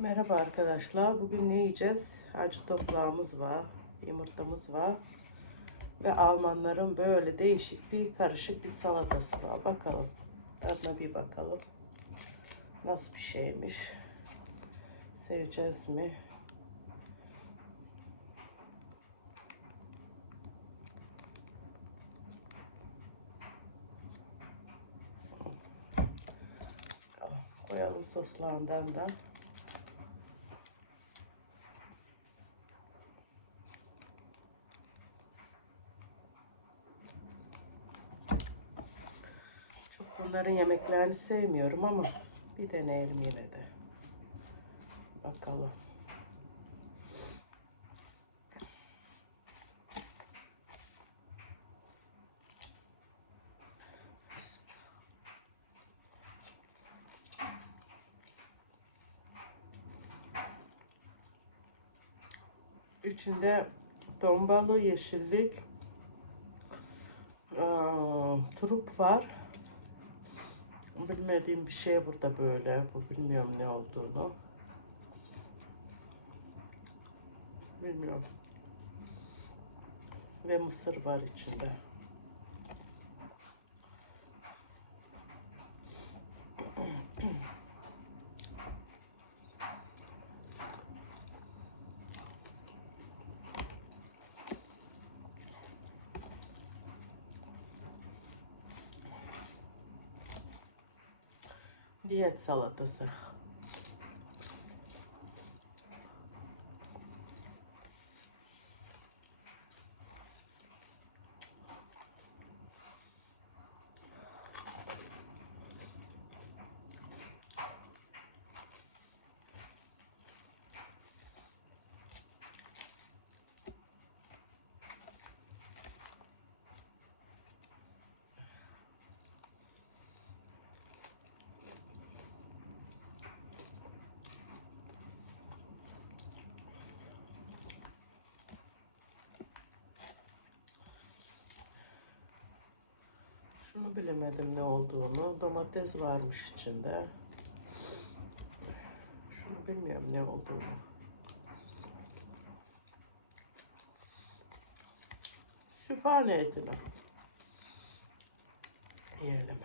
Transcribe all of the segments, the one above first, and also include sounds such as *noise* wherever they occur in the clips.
Merhaba arkadaşlar. Bugün ne yiyeceğiz? Acı toprağımız var, yumurtamız var ve Almanların böyle değişik bir karışık bir salatası var. Bakalım. Tadına bir bakalım. Nasıl bir şeymiş? Seveceğiz mi? Koyalım soslarından da. Çok bunların yemeklerini sevmiyorum ama bir deneyelim yine de. Bakalım. İçinde ton balığı, yeşillik, aa, turp var. Bilmediğim bir şey burada böyle. Bu bilmiyorum ne olduğunu. Bilmiyorum. Ve mısır var içinde. Diyet salatası. Şunu bilemedim ne olduğunu. Domates varmış içinde. Şunu bilmiyorum ne olduğunu. Şifane etine. Yiyelim.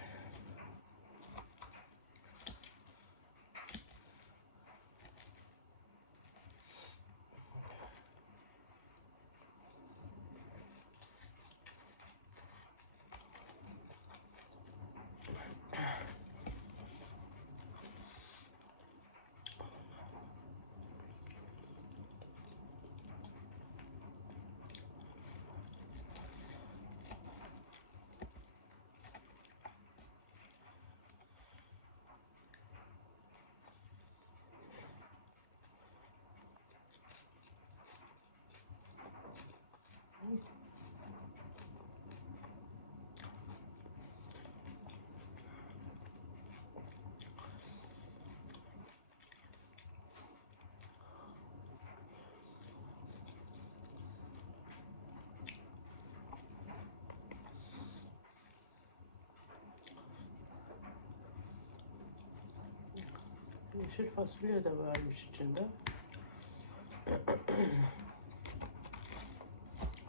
Yeşil fasulye de varmış içinde. *clears throat*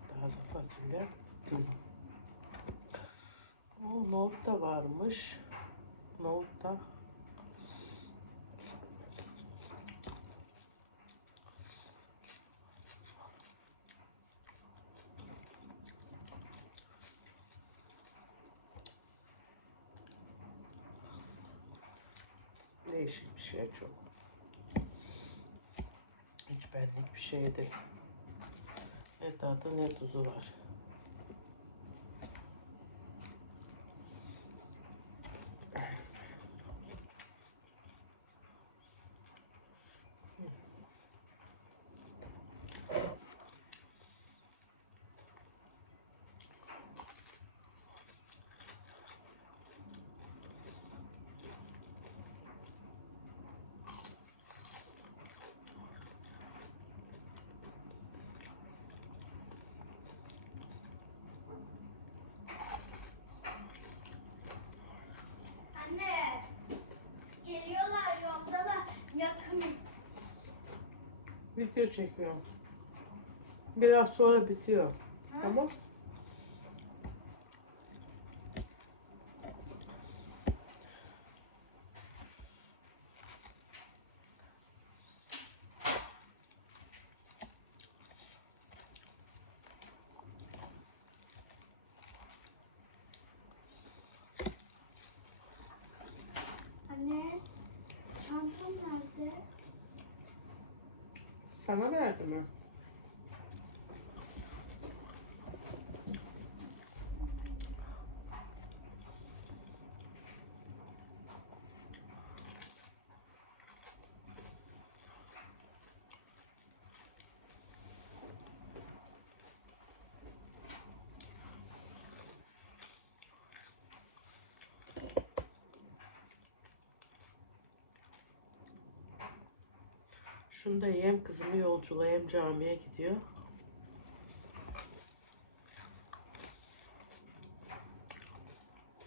Taze fasulye. O nohut da varmış. Nohut da. Değişik bir şey çok. Hiç benlik bir şey değil. Ne tadı ne tuzu var. Video çekiyorum. Biraz sonra bitiyor. Tamam. 在外面怎么？Şunu da yem kızımı yolculayayım camiye gidiyor.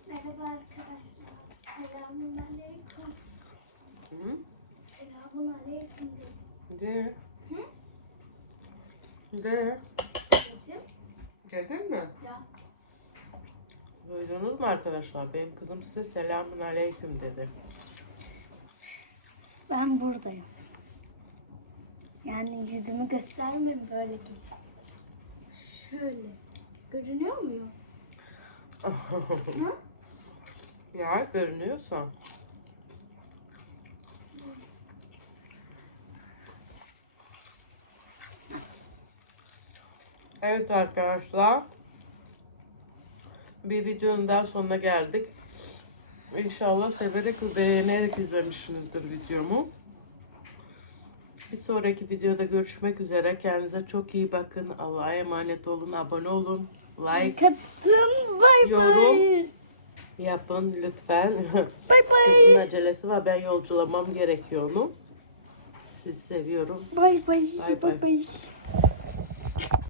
Merhaba arkadaşlar. Selamun aleyküm. Hı? Selamun aleyküm dedim. De. Hı? De. Dedim. Geldin mi? Ya Duydunuz mu arkadaşlar? Benim kızım size selamun aleyküm dedi. ben buradayım. Yani yüzümü gösterme böyle gel. Şöyle. Görünüyor muyum? *laughs* Ya görünüyorsa. Evet arkadaşlar. Bir videonun daha sonuna geldik. İnşallah severek ve beğenerek izlemişsinizdir videomu. Bir sonraki videoda görüşmek üzere. Kendinize çok iyi bakın. Allah'a emanet olun. Abone olun. Like Katın bay Yorum. yapın lütfen. Bay Kızın bay. acelesi var. Ben yolculamam gerekiyor onu. Sizi seviyorum. Bay bay. Bay bay.